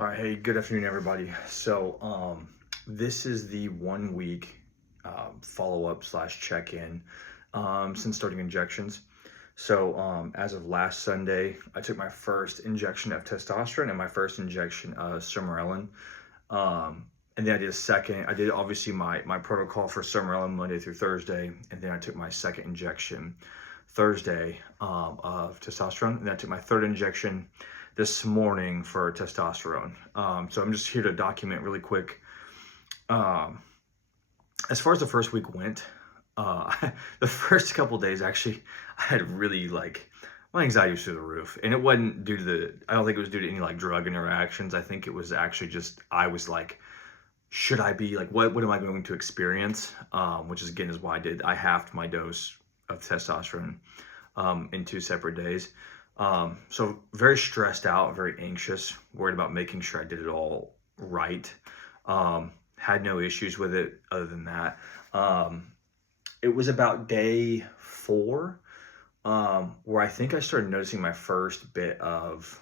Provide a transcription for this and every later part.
All right, hey, good afternoon, everybody. This is the 1 week follow-up slash check-in since starting injections. As of last Sunday, I took my first injection of testosterone and my first injection of sermorelin. And then I did a second. I did obviously my protocol for sermorelin Monday through Thursday, and then I took my second injection Thursday of testosterone, and then I took my third injection this morning for testosterone. So I'm just here to document really quick. As far as the first week went, the first couple days actually, I had really my anxiety was through the roof, and it wasn't due to I don't think it was due to any drug interactions. I think it was actually just I was like, should I be what am I going to experience? Which is again is why I halved my dose of testosterone in 2 separate days. So very stressed out, very anxious, worried about making sure I did it all right. Had no issues with it other than that. It was about day 4 where I think I started noticing my first bit of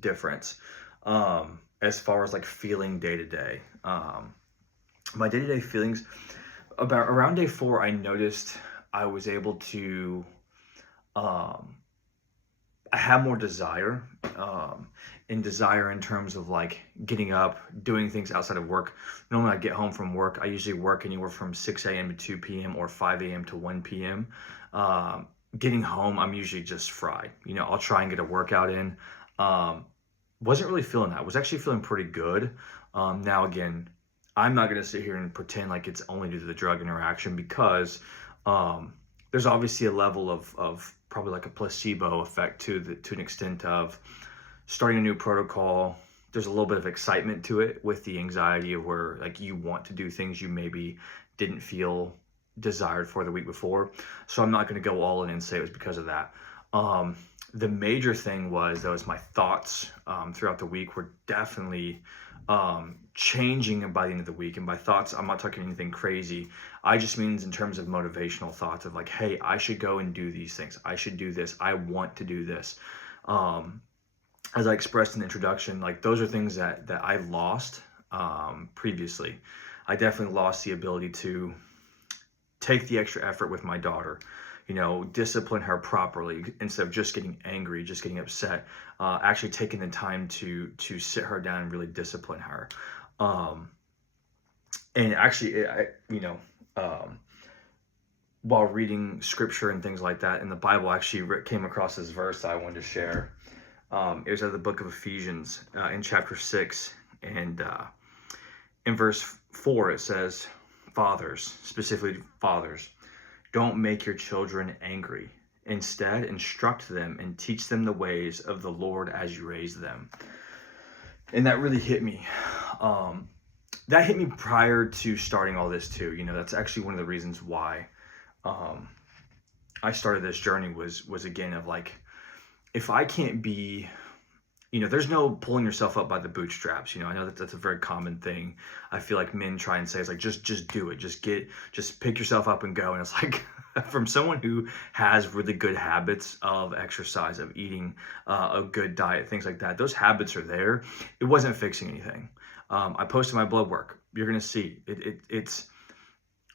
difference as far as feeling day to day. My day to day feelings about around day 4, I noticed I was able to I have more desire, in terms of getting up, doing things outside of work. Normally I get home from work. I usually work anywhere from 6 a.m. to 2 p.m. or 5 a.m. to 1 p.m. Getting home, I'm usually just fried. I'll try and get a workout in. Wasn't really feeling that. Was actually feeling pretty good. Now again, I'm not going to sit here and pretend like it's only due to the drug interaction because there's obviously a level of probably a placebo effect to an extent of starting a new protocol. There's a little bit of excitement to it with the anxiety of where you want to do things you maybe didn't feel desired for the week before. So I'm not going to go all in and say it was because of that. The major thing was my thoughts throughout the week were definitely changing by the end of the week. And by thoughts, I'm not talking anything crazy. I just means in terms of motivational thoughts of hey, I should go and do these things. I should do this. I want to do this. As I expressed in the introduction, those are things that I lost previously. I definitely lost the ability to take the extra effort with my daughter, discipline her properly instead of just getting angry, just getting upset, actually taking the time to sit her down and really discipline her. And actually, while reading scripture and things like that in the Bible, I actually came across this verse that I wanted to share. It was out of the book of Ephesians in chapter 6. And in verse 4, it says, fathers, specifically fathers, don't make your children angry. Instead, instruct them and teach them the ways of the Lord as you raise them. And that really hit me. That hit me prior to starting all this too. That's actually one of the reasons why I started this journey was again of if I can't be, there's no pulling yourself up by the bootstraps. I know that's a very common thing. I feel like men try and say it's just do it, just pick yourself up and go. And it's from someone who has really good habits of exercise, of eating a good diet, things like that. Those habits are there. It wasn't fixing anything. I posted my blood work. You're gonna see it's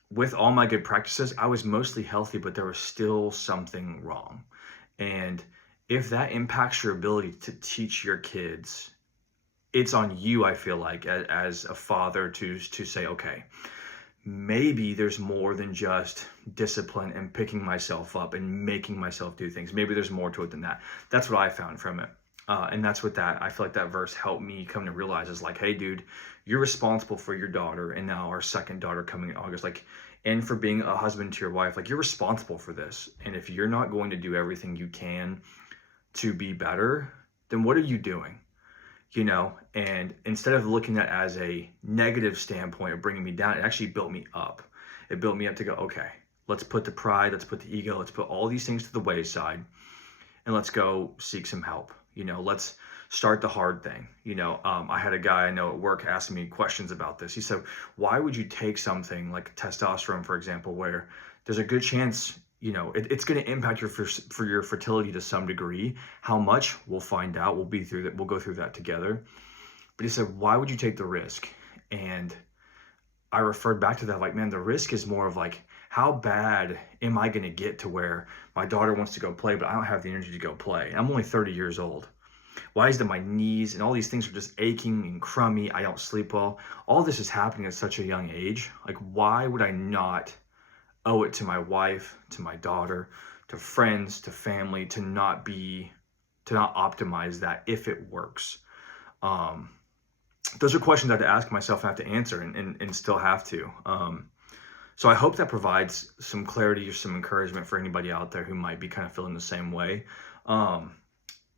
with all my good practices, I was mostly healthy, but there was still something wrong. And if that impacts your ability to teach your kids, it's on you, I feel like, as a father to say, okay, maybe there's more than just discipline and picking myself up and making myself do things. Maybe there's more to it than that. That's what I found from it. And that's what I feel like that verse helped me come to realize is hey, dude, you're responsible for your daughter and now our second daughter coming in August, and for being a husband to your wife, you're responsible for this. And if you're not going to do everything you can to be better, then what are you doing? And instead of looking at it as a negative standpoint of bringing me down, it actually built me up. It built me up to go, okay, let's put the pride, let's put the ego, let's put all these things to the wayside, and let's go seek some help. Let's start the hard thing. I had a guy I know at work asking me questions about this. He said, why would you take something like testosterone, for example, where there's a good chance it's going to impact your fertility to some degree. How much? We'll find out. We'll go through that together. But he said, why would you take the risk? And I referred back to that, like, man, the risk is more of like, how bad am I going to get to where my daughter wants to go play, but I don't have the energy to go play? I'm only 30 years old. Why is it my knees and all these things are just aching and crummy? I don't sleep well. All this is happening at such a young age. Like, why would I not owe it to my wife, to my daughter, to friends, to family, to not optimize that if it works? Those are questions I have to ask myself and have to answer, and still have to. So I hope that provides some clarity or some encouragement for anybody out there who might be kind of feeling the same way.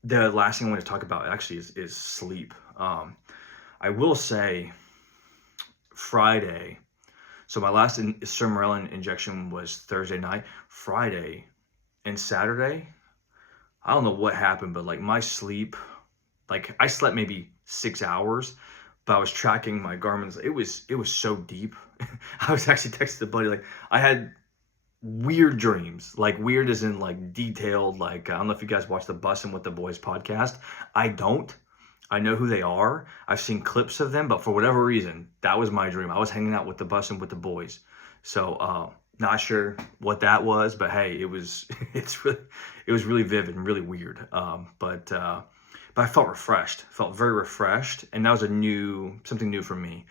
The last thing I want to talk about actually is sleep. I will say Friday, so my last Sermorelin injection was Thursday night. Friday and Saturday, I don't know what happened, but like my sleep, like I slept maybe 6 hours, but I was tracking my Garmin's. It was so deep. I was actually texting a buddy, like, I had weird dreams, like weird as in like detailed, like, I don't know if you guys watch the Bussin' with the Boys podcast. I don't. I know who they are. I've seen clips of them, but for whatever reason, that was my dream. I was hanging out with the Bussin' with the Boys. So not sure what that was, but hey, it was really vivid and really weird. But I felt refreshed, felt very refreshed, and that was something new for me.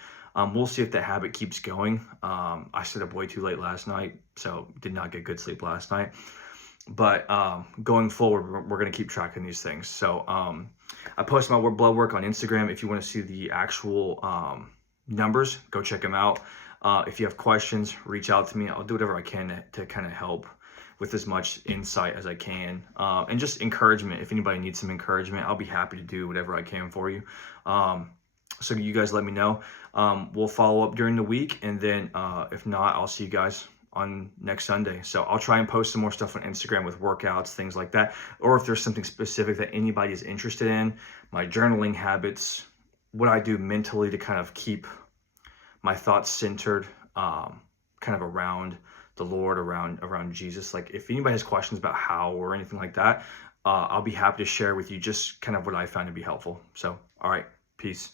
We'll see if that habit keeps going. I stayed up way too late last night, so did not get good sleep last night. But going forward, we're going to keep tracking these things. So I post my blood work on Instagram. If you want to see the actual numbers, go check them out. If you have questions, reach out to me. I'll do whatever I can to kind of help with as much insight as I can. And just encouragement. If anybody needs some encouragement, I'll be happy to do whatever I can for you. So you guys let me know. We'll follow up during the week, and then if not, I'll see you guys on next Sunday. So I'll try and post some more stuff on Instagram with workouts, things like that. Or if there's something specific that anybody is interested in, my journaling habits, what I do mentally to kind of keep my thoughts centered, kind of around the Lord, around Jesus. Like, if anybody has questions about how or anything like that, I'll be happy to share with you just kind of what I found to be helpful. So, all right, peace.